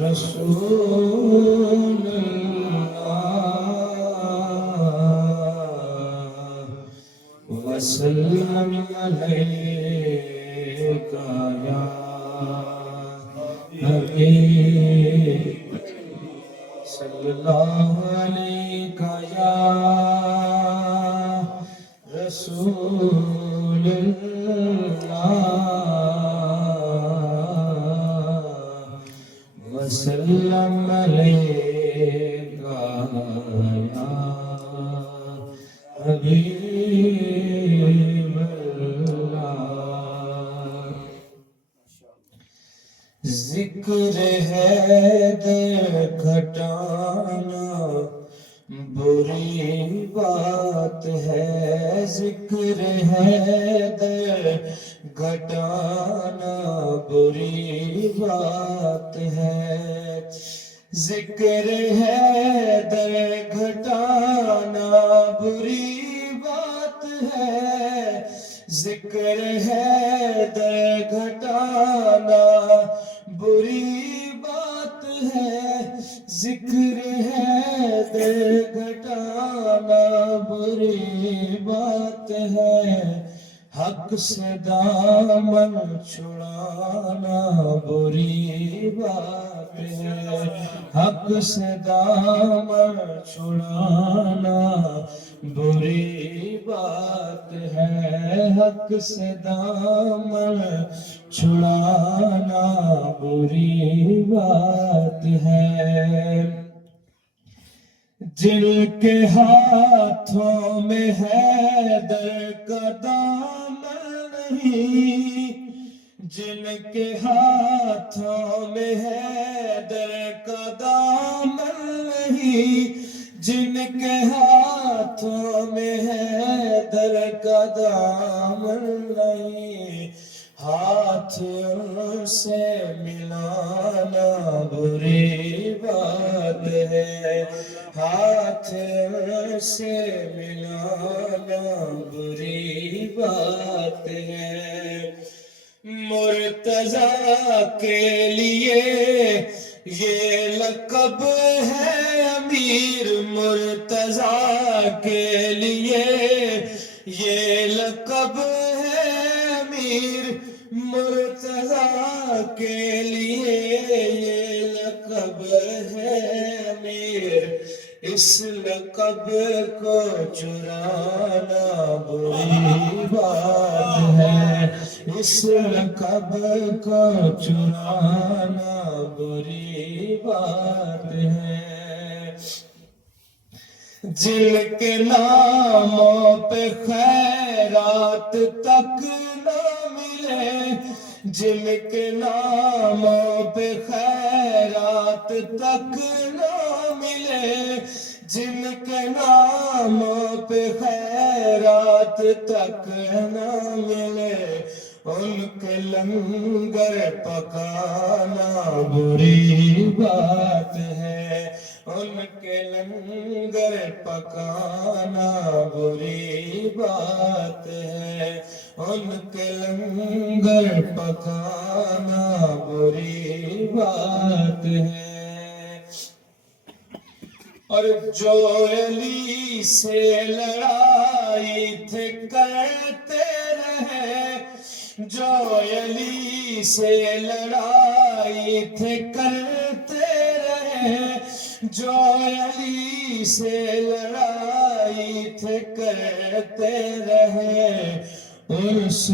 رسول اللہ وسلم علیک یا حبیب صلی اللہ علیک یا رسول اللہ وسلم علیک یا حبیب اللہ ذکر ہے دل گھٹانا بری بات ہے ذکر ہے دل گھٹانا بری بات ہے ذکر ہے دل گھٹانا بری بات ہے ذکر ہے دل گھٹانا بری بات ہے ذکر ہے دل گھٹانا بری بات ہے حق سے دامن چھڑانا بری بات ہے حق سے دامن چھڑانا بری بات ہے حق سے دامن چھڑانا بری بات ہے جن کے ہاتھوں میں حیدر کا دامن نہیں جن کے ہاتھوں میں حیدر کا دامن نہیں جن کے ہاتھوں میں حیدر کا دامن نہیں ہاتھ ان سے ملانا بری بات ہے ہاتھ ان سے ملانا بری بات ہے مرتضیٰ کے لیے یہ لقب ہے امیر مرتضیٰ کے لیے یہ لقب ہے امیر مرتضیٰ کے لیے یہ لقب ہے امیر اس لقب کو چرانا بری بات ہے اس لقب کو چرانا بری بات ہے جن کے ناموں پہ خیرات تک نہ ملے جن کے ناموں پہ خیرات تک نہ ملے جن کے ناموں پہ خیرات تک نہ ملے ان کے لنگر پکانا بری بات ہے ان کے لنگر پکانا بری بات ہے ان کے لنگر پکانا بری بات ہے اور جو علی سے لڑائی تھے کرتے رہے جو علی سے لڑائی تھے کرتے رہے جو علی سے لڑائی تھے کرتے رہے عرس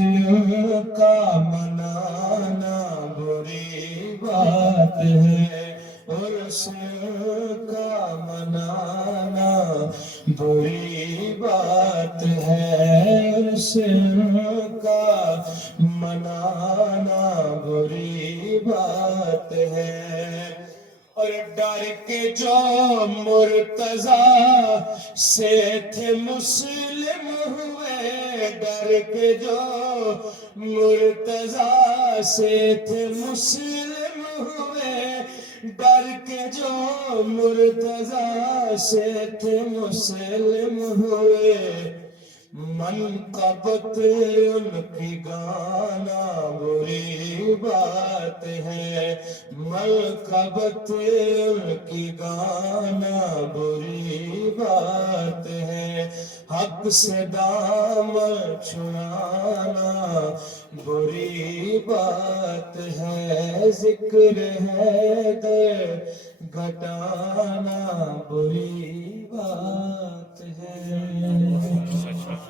کا منانا بری بات ہے عرس کا منانا بری بات ہے عرس کا منانا بری بات ہے اور ڈر کے جو مرتضیٰ سے تھے مسلم ہوئے ڈر کے جو مرتضیٰ سے تھے مسلم ہوئے ڈر کے جو مرتضیٰ سے تھے مسلم ہوئے منقبت ان کی گانا بری بات ہے، منقبت ان کی گانا بری بات ہے، حق سے دامن چھڑانا بری بات ہے، ذکر ہے در گھٹانا بری بات ہے۔